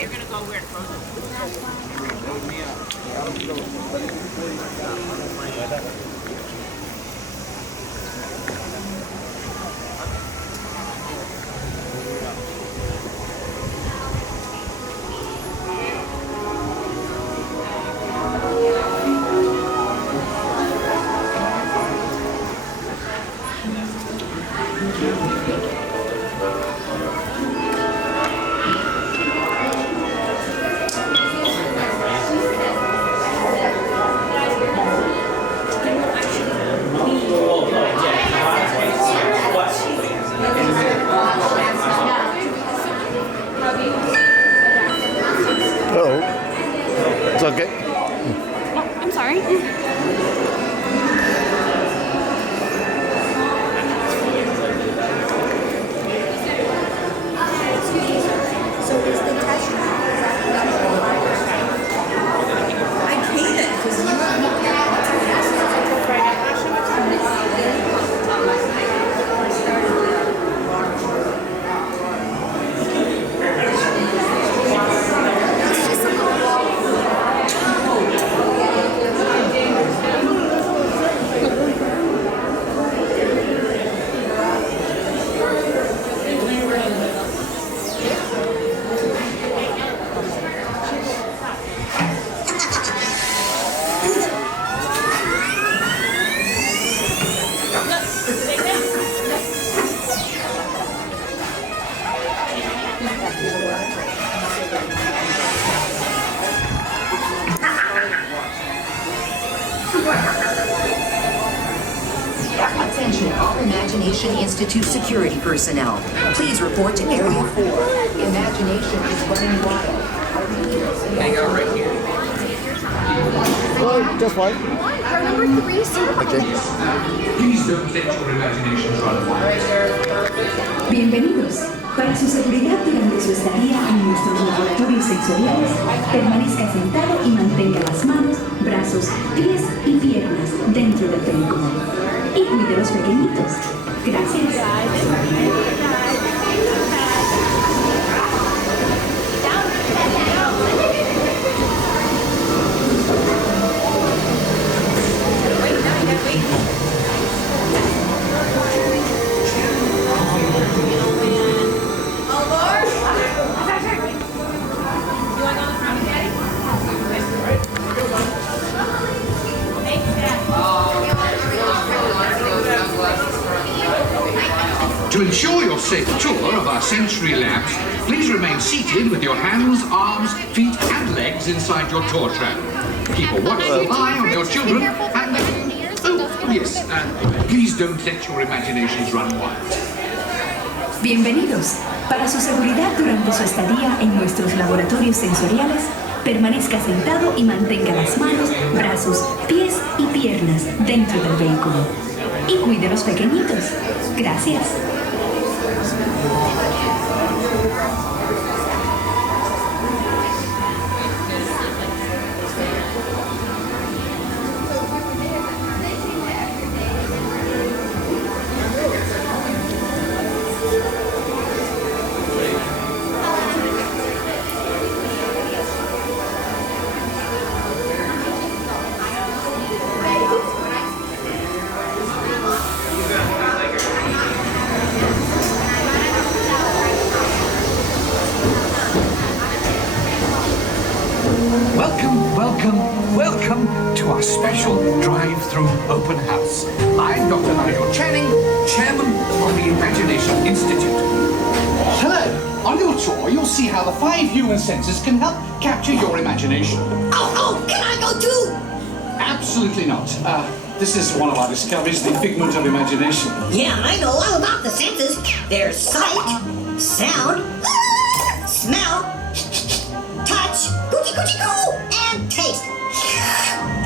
You're gonna go where? Oh, it's okay. Oh, I'm sorry. So is the test track? I can't because you Attention all Imagination Institute security personnel. Please report to Area 4. Imagination is running wild. Hang out right here. Well, just fine. Car number 3, Okay. Please don't let your imaginations run wild. Bienvenidos. Para su seguridad durante su estadía en nuestros laboratorios sensoriales, permanezca sentado y mantenga las manos, brazos, pies y piernas dentro del vehículo. Y cuide a los pequeñitos. Gracias. To ensure your safe tour of our sensory labs, please remain seated with your hands, arms, feet and legs inside your tour trap. Keep a watchful eye on your children and... Oh, yes, and please don't let your imaginations run wild. Bienvenidos. Para su seguridad durante su estadía en nuestros laboratorios sensoriales, permanezca sentado y mantenga las manos, brazos, pies y piernas dentro del vehículo. Y cuide a los pequeñitos. Gracias. Welcome to our special drive-through open house. I'm Dr. JohnYChen, Chairman of the Imagination Institute. Hello. On your tour, you'll see how the 5 human senses can help capture your imagination. Oh, can I go too? Absolutely not. This is one of our discoveries, the figment of imagination. Yeah, I know all about the senses. There's sight, sound, smell, touch, coochie-coochie-coo, and taste.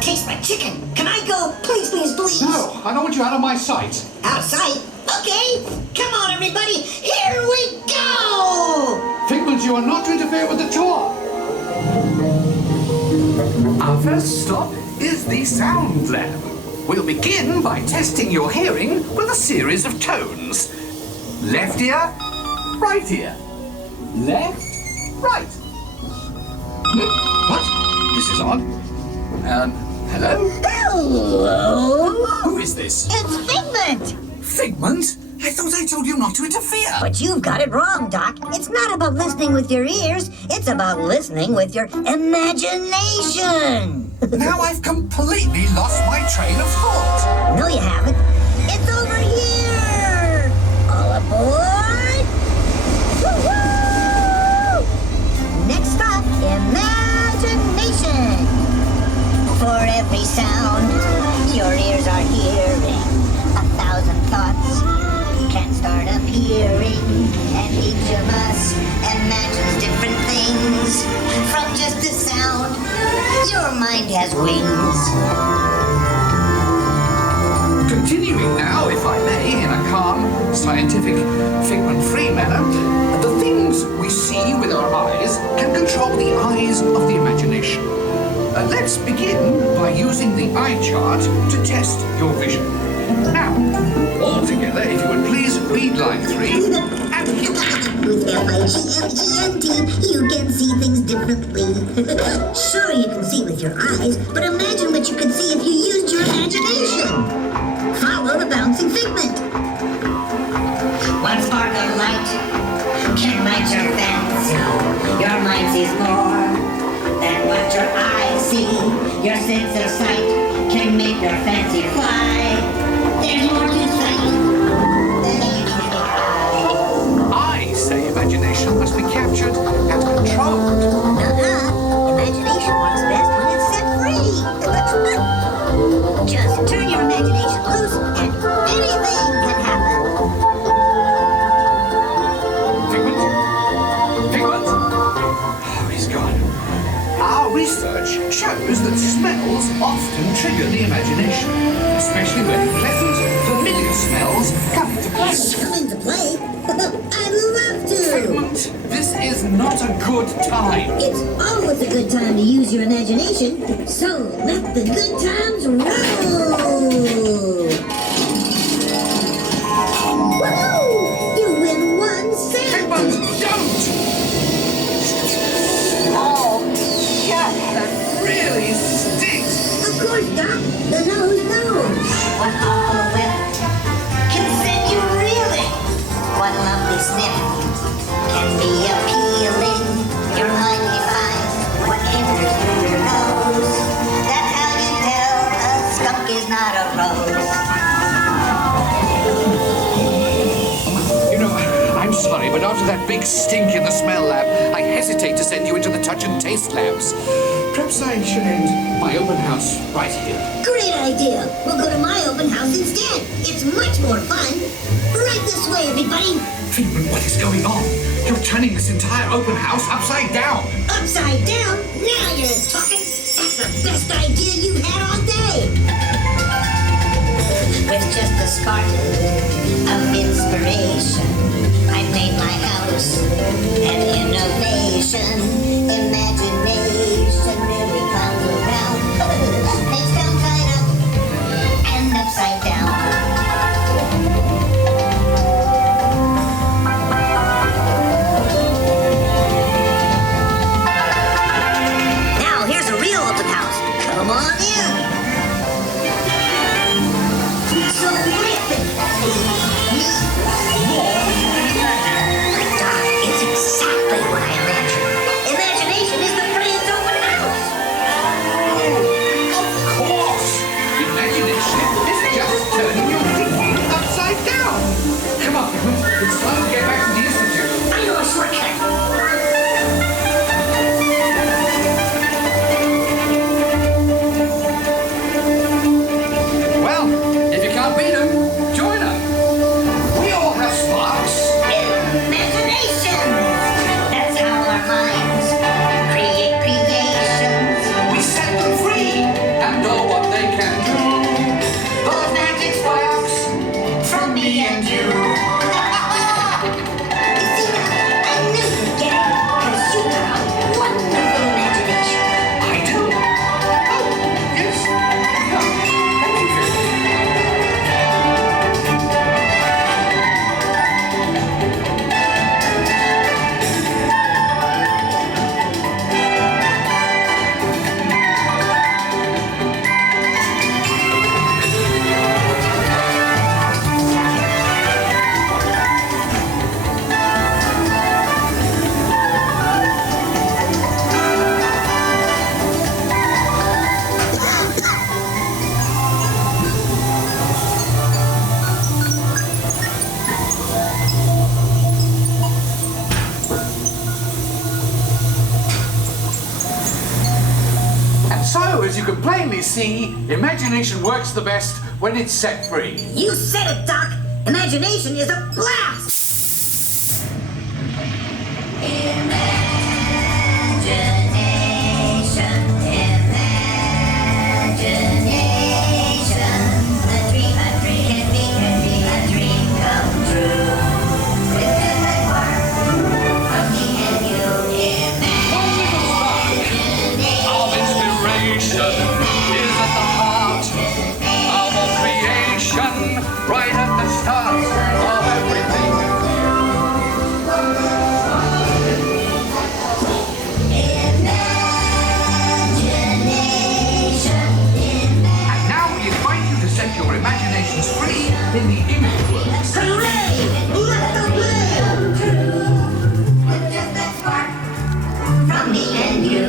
Tastes like chicken. Can I go? Please, please, please. No, I don't want you out of my sight. Out of sight? Okay. Come on, everybody. Here we go. Figment, you are not to interfere with the tour. Our first stop is the sound lab. We'll begin by testing your hearing with a series of tones. Left ear, right ear. Left, right. What? This is odd. Hello? Hello? Who is this? It's Figment! Figment? I thought I told you not to interfere. But you've got it wrong, Doc. It's not about listening with your ears. It's about listening with your imagination. Now I've completely lost my train of thought. No, you haven't. It's over here! All aboard! Woo-hoo! Next stop, imagination. For every sound your ears are hearing, 1,000 thoughts can start appearing, and each of us imagines different things from just a sound. Your mind has wings. Continuing now, if I may, in a calm, scientific, figment-free manner, the things we see with our eyes can control the eyes of the imagination. Let's begin by using the eye chart to test your vision. Now, all together, if you would please read line 3 and hit. With Figment, you can see things differently. Sure, you can see with your eyes, but imagine what you could see if you used your imagination. Follow the bouncing figment. One spark of light can light your fancy. Your mind sees more than what your eyes see. Your sense of sight can make your fancy fly. There's more to sight than meets the eye. I say imagination must be captured and controlled. Imagination works best when it's set free. Just turn your imagination loose and anything can happen. Figment? Figment? Oh, he's gone. Our research shows that smells often trigger the imagination, especially when pleasant, familiar smells come into play. Come into play? I'd love to. Figment, this is not a good time. It's always a good time to use your imagination, so let the good times roll. Woohoo! You win 1 cent. Figment, don't! Oh, yeah, that really stinks. Of course, Doc. The nose knows. One awful whiff can send you reeling. One lovely sniff can be appealing. Your mind defines what enters through your nose. That's how you tell a skunk is not a rose. You know, I'm sorry, but after that big stink in the smell lab, I hesitate to send you into the touch and taste labs. Perhaps I should end my open house right here. Great idea. We'll go to my open house instead. It's much more fun. Right this way, everybody. Figment, what is going on? You're turning this entire open house upside down. Upside down? Now you're talking. That's the best idea you've had all day. With just a spark of inspiration, I've made my house an innovation. Imagination really comes around. Face down, side up, and upside down. Now here's a real open house. Come on in. So terrific. see, imagination works the best when it's set free. You said it, Doc. Imagination is a blast. In the image works. Hooray! Let the plan true. With just that spark from me and you.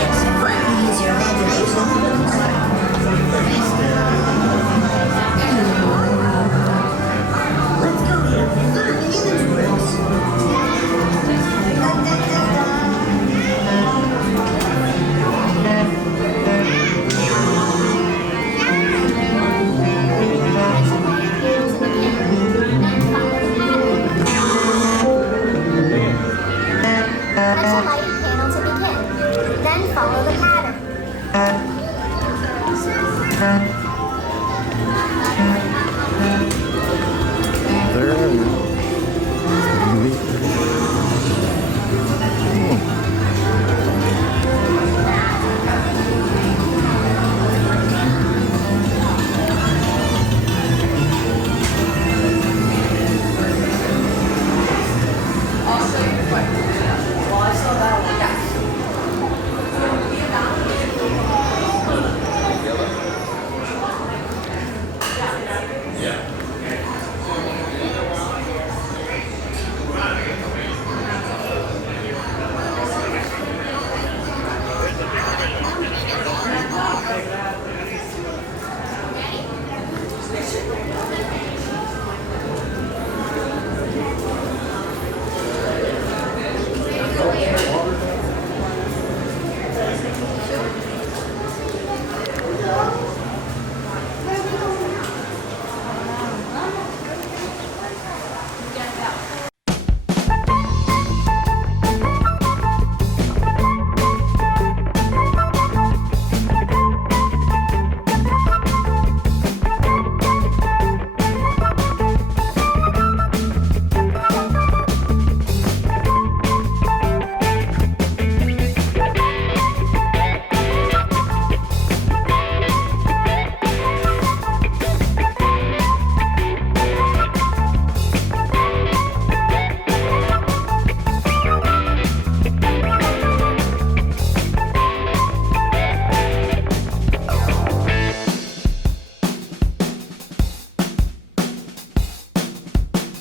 It's fun to use your imagination. Let's go here and learn image works. I